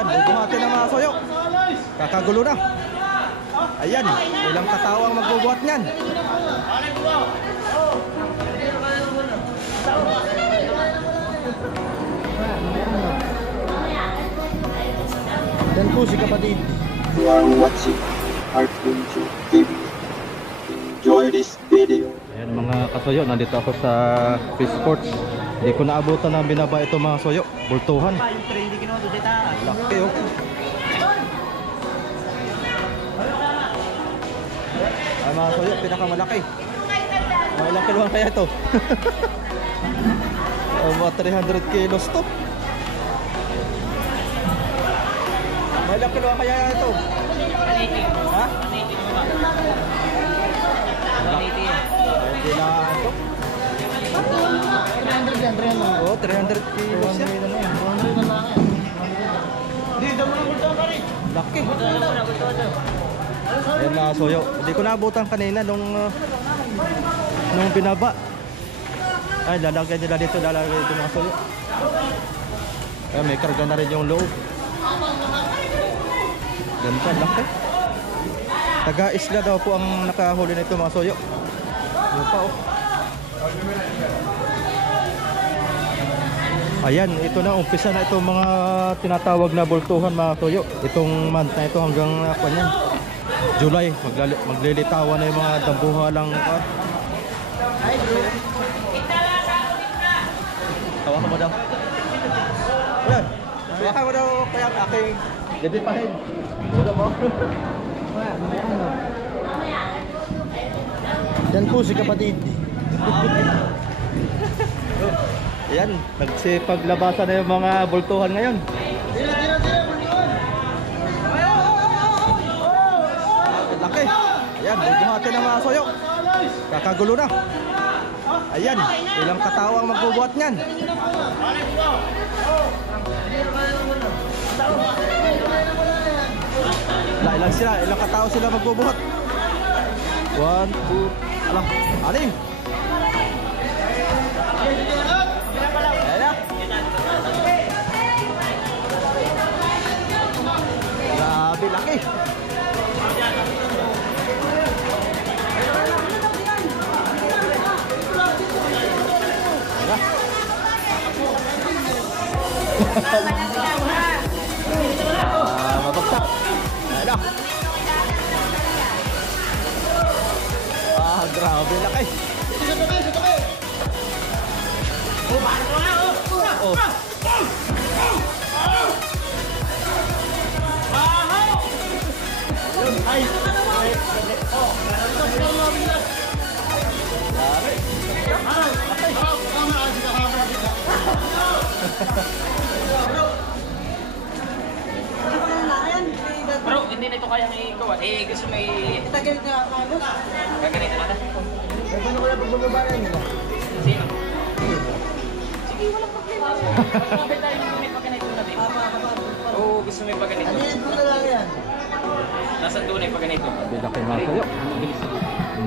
Ayan, bubuhatin ng mga soyo. Kakagulo na. Ayan, ilang katao ang magbubuhat niyan. Dan po si kapatid. You are watching Artpunju TV. Enjoy this video. Ayan mga kasoyo, nandito ako sa Fish Sports. Hindi ko naabutan na binaba ito mga soyo. Bultuhan. Laki oh. Ay mga soyo, pinakamalaki. Mga ilang kiluan kaya ito? Mga 300 kilos to. Mga ilang kiluan kaya ito? Ha? Hindi na ito. 300 yan, 300. Oo, 300 kilos yan. Laki. Ayan mga soyo. Hindi ko naabutan kanina nung binaba. Ay, lalagyan nila dito. Lalagyan dito mga soyo. Ayan, may karga na rin yung loob. Ganda, laki. Taga-isla daw po ang nakahuli nito mga soyo. Ano pa oh. Ayan, ito na, umpisa na itong mga tinatawag na bultuhan mga soyo. Itong month na ito hanggang yan, July, maglilitawan na yung mga dambuhalang tawakan mo daw. Ayan, tawakan mo daw kaya aking gabi pahin. Wala mo? Yan po si kapatid. Ayan, nagsipaglabasan na yung mga bultuhan ngayon. Laki. Ayan, bubuhatin ng mga soyo. Kakagulo na. Ayan, ilang katao ang magbubuhat niyan. Ilang sila, ilang katao sila magbubuhat. 1, 2, alam, alim. Grabe, laki. Mabagsak. Ayan. Grabe, laki. Oh. Bro, hindi na ito kayang ikaw. Gusto may... Itagal ka, Carlos. Gaganito na na. Ano ko na pagbababa na nila? Sino? Sige, walang problema. Sabi tayo may pagganito na din. Oo, gusto may pagganito. Ano yan po na lang yan? Nasaan tunay pagganito? Laki mga soyo.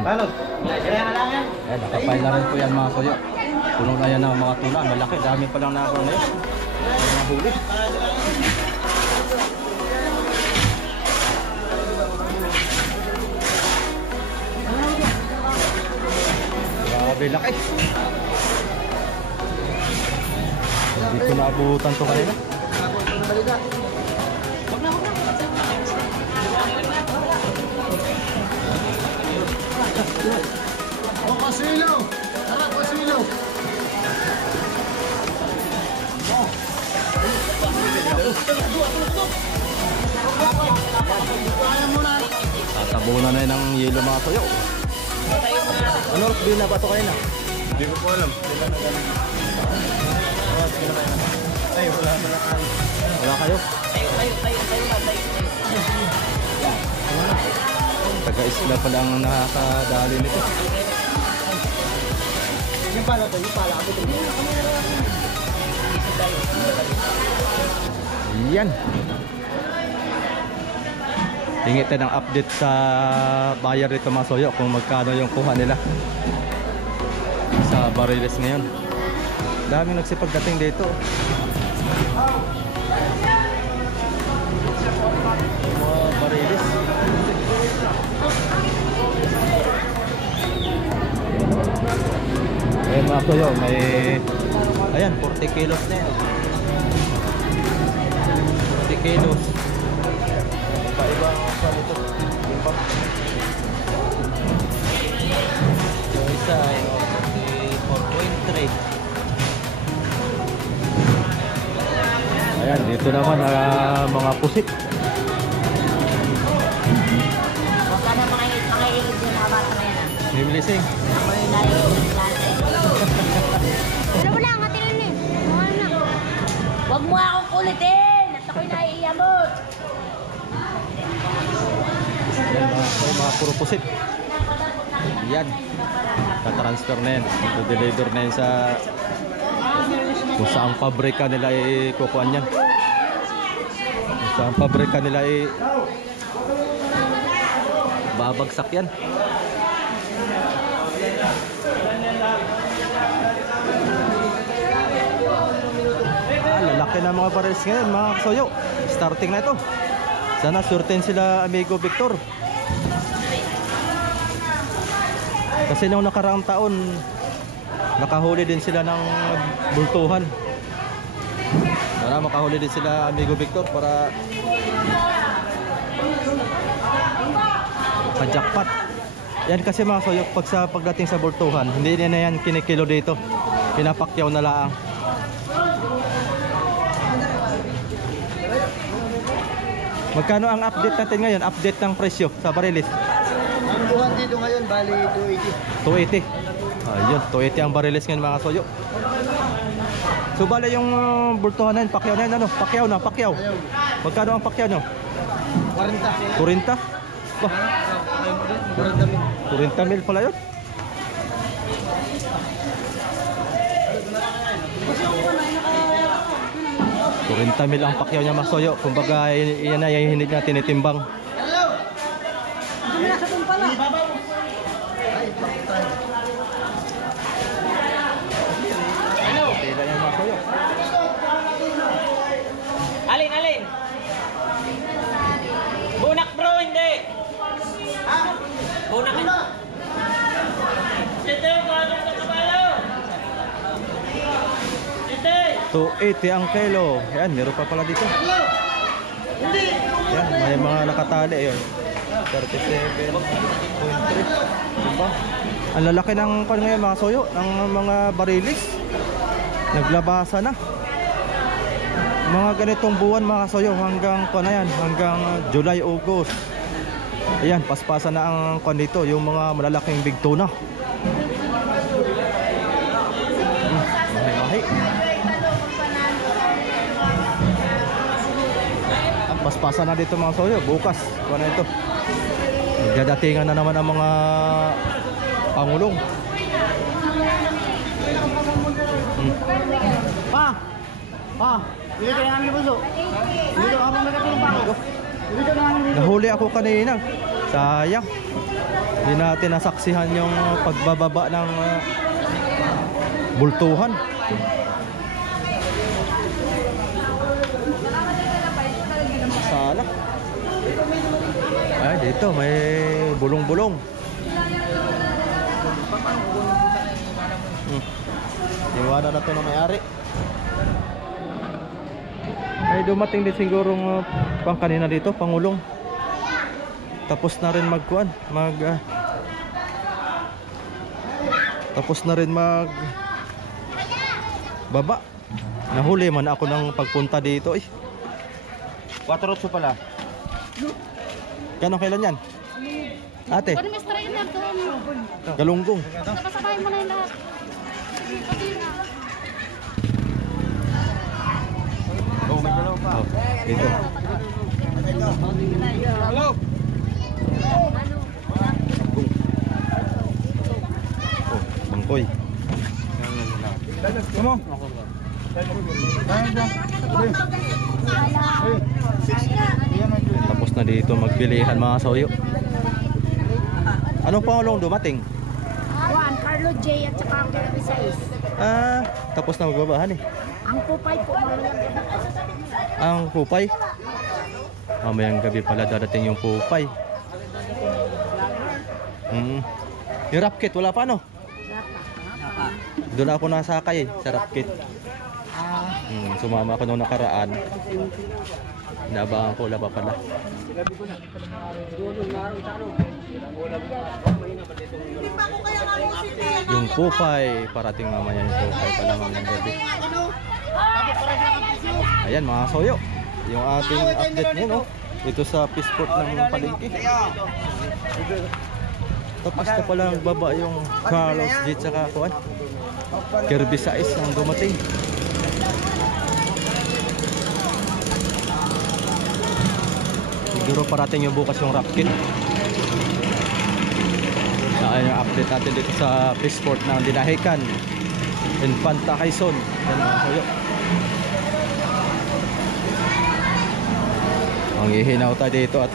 Paano? Kaya na lang yan. Ayan, nakapay na rin po yan mga soyo. Puno na yan ng mga tuna. Malaki, dami pa lang nakakuha na yun. Mga huli. Grabe, laki. Hindi ko naabutan to kanina. O, Pasilo! Tara, Pasilo! Tatabunan na yun ng yelo mga soyo. Ano, binaba to kanina? Hindi ko po alam. Ay, wala na lang. Wala kayo? Taga-isla pa lang nakakadali nito. Yung pala to, yung pala. Yan. Hingit tayo ng update sa buyer nito mga soyo kung magkano yung kuha nila sa bariles ngayon. Daming nagsipagdating dito. Mga barilis. Ayan mga kuyo, may ayan, 40 kilos na yan. 40 kilos. Iba-ibang kwan ito. Iba. Yung isa ay 4.3. Ayan, dito naman mga pusit. Baka na makiigid yung habata na yan. Himilising. Ano mo lang, hatilan eh. Ano na. Huwag mo akong kulitin. At ako'y naiiyamot. Ayan, mga puro pusit. Yan. Tatransfer na yan. Deliver na yan sa kung saan pabrika nila kukuhan yan. Kung saan pabrika nila babagsak yan. Lalaki na mga pares ngayon mga kasoyo. Starting na ito. Sana surten sila Amigo Victor. Kasi nung nakaraang taon nakahuli din sila ng bultuhan. Sana makahuli din sila Amigo Victor para pa-jackpot. Yan kasi mga kasoyo, pagdating sa bultuhan, hindi na yan kinikilo dito. Pinapakyaw na laang. Magkano ang update natin ngayon? Update ng presyo sa barilis? Ang buwan dito ngayon, bali 280. 280. Ayun, 280 ang barilis ngayon mga kasoyo. So bale yung bultuhan na yun, pakyaw na yun, ano? Pakyaw na, pakyaw. Magkano ang pakyaw nyo? 40. 40? Bah, 40 mil pala yun. Kurinta mil ang pakyaw niya masoyo. Kumbaga yan na yung hindi na tinitimbang. Tila yan masoyo. Alin? Bunak bro, hindi. Ha? Bunak. Tete, paano ka kabalo? Tete. 280 ang kilo. Yan, meron pa pala dito. Yan, may mga nakatali. Ayun. 37.3. Diba? Ang lalaki ng pan ngayon mga soyo, ng mga barilis. Naglabasa na. Mga ganitong buwan mga soyo hanggang na yan, hanggang July, August. Ayan, paspasan na ang kon dito, yung mga malalaking big tuna. Mahi-mahi. Paspasan na dito mga soyo, bukas. Kuha na ito. Magdadatingan na naman ang mga pangulong. Pa! Dito na namin buso. Dito habang nagkatulong pa ako. Dito na namin buso. Nahuli ako kanina. Sayang. Hindi natin nasaksihan yung pagbababa ng bultuhan. Sana. Ay, dito may bulong-bulong. Iwala na ito na may-ari. Ay, dumating din sigurong pang kanina dito, pangulong. Tapos na rin magkuan, tapos na rin baba. Nahuli man ako ng pagpunta dito. 4.8 pala. Kano kailan yan? Ate, Pwede may strain na ito. galunggong. Napasakayin mo na yung lahat. Oh, may dalawa pa. Oh, dito. Hello! Oh, bangkoy. Come on. Tapos na dito magbilihan mga soyo. Anong pangulong dumating? Juan, Carlo J. at saka ang Isais. Tapos na magbabahan eh. Ang pupay po. Ang kupay. Mamayang gabi pala dadating yung Pupay. Yung Rapkit, wala pa no? Doon ako nasakay sa Rapkit. Sumama ako nung nakaraan. Inaabangan ko, wala pa pala. Yung Pupay, parating mamaya yung Pupay pala mamayang gabi. Ayan mga soyo, yung ating update ngayon no? Dito sa Peaceport ng Palengke. Tapos na pala nagbaba yung Carlos J tsaka kuan Kirby Sais ang dumating. Siguro parating yung bukas yung Rapkit. Ayan yung update natin dito sa Peaceport ng Dinahican Infanta Quezon. Yan mga soyo. Ang ihinaw tayo dito at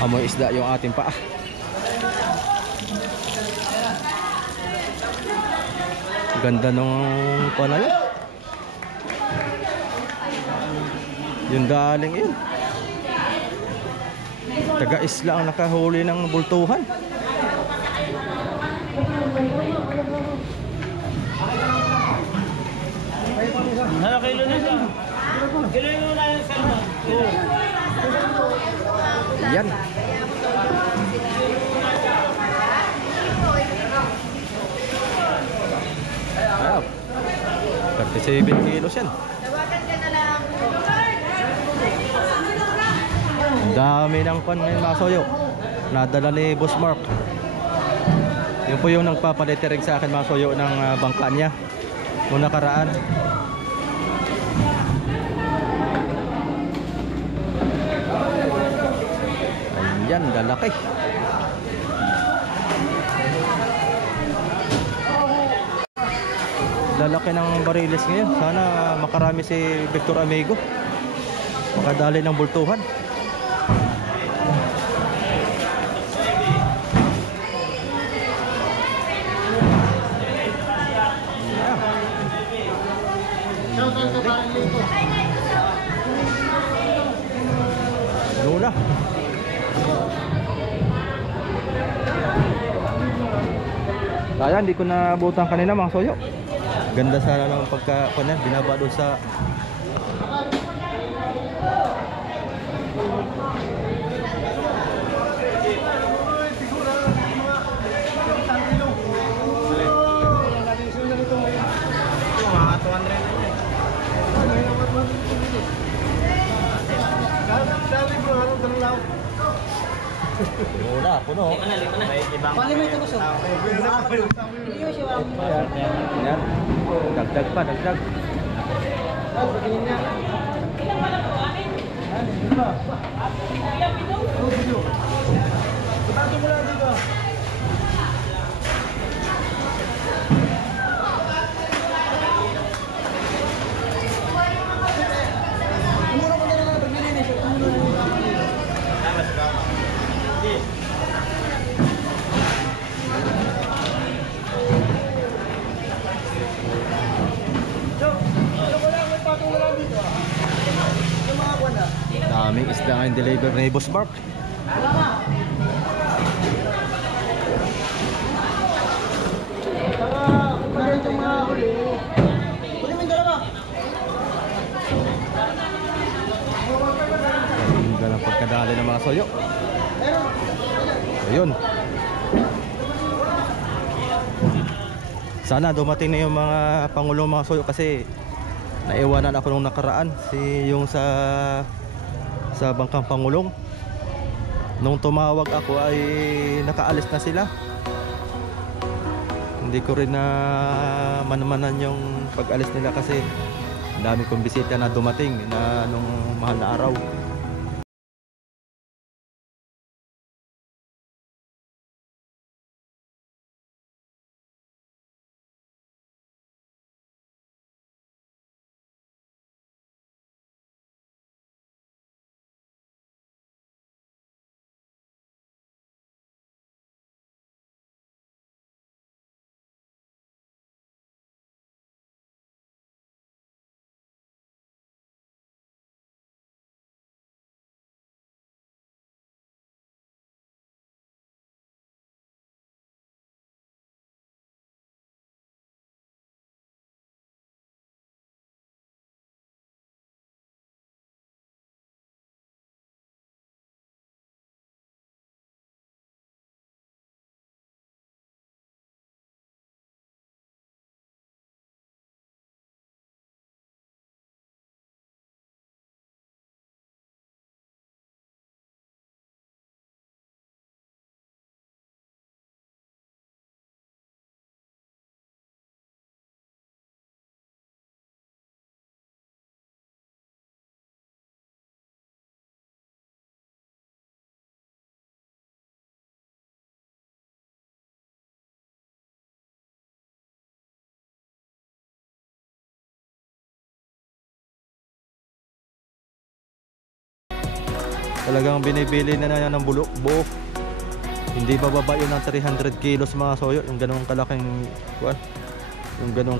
amoy isda yung ating paa. Ganda nung panayo. Yung daling yun. Taga-isla ang nakahuli ng bultuhan. Ano kilo na siya? Kilo na yung salmon. Yan. Wow. 37 kilos yan. Ang dami ng pan ngayon mga soyo. Nadala ni Boss Mark. Yun po yung nagpapalitering sa akin mga soyo ng bangka niya noong nakaraan. Ayan, lalaki. Lalaki ng bariles ngayon. Sana makarami si Victor Amigo. Makadali ng bultuhan. Luna. Kaya hindi ko nabutan kanina mga soyo. Ganda sana ng pagka-kunan, binaba doon sa Wala, puno. Bali may ito gusto. Yan. Dagdag pa, dagdag. Daming isda nga yung deliver ni Boss Mark. Ganda ng pagkadali ng mga soyo. Ayun. Sana dumating na yung mga pangulong mga soyo kasi naiwanan ako nung nakaraan yung sa bangkang Pangulong. Nung tumawag ako ay nakaalis na sila. Hindi ko rin na manamanan yung pag-alis nila kasi dami kong bisita na dumating na nung mahal na araw. Talagang binibili na yan ng buo. Hindi bababa yun ng 300 kilos mga soyo. Yung ganong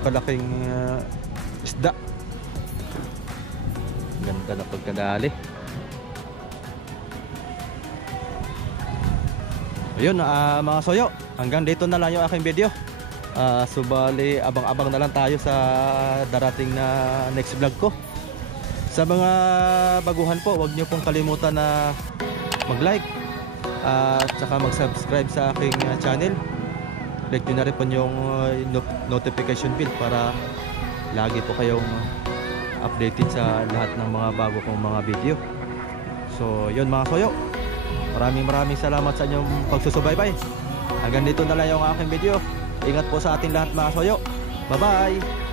kalaking isda. Ganda na pagkadali. Ayun mga soyo, hanggang dito na lang yung aking video. Subali abang-abang na lang tayo sa darating na next vlog ko. Sa mga baguhan po, huwag nyo pong kalimutan na mag-like at saka mag-subscribe sa aking channel. Click nyo na rin po yung notification bell para lagi po kayong updated sa lahat ng mga bago kong mga video. So yun mga soyo, maraming salamat sa inyong pagsusubaybay. Hanggang dito na lang yung aking video. Ingat po sa ating lahat mga soyo. Bye bye.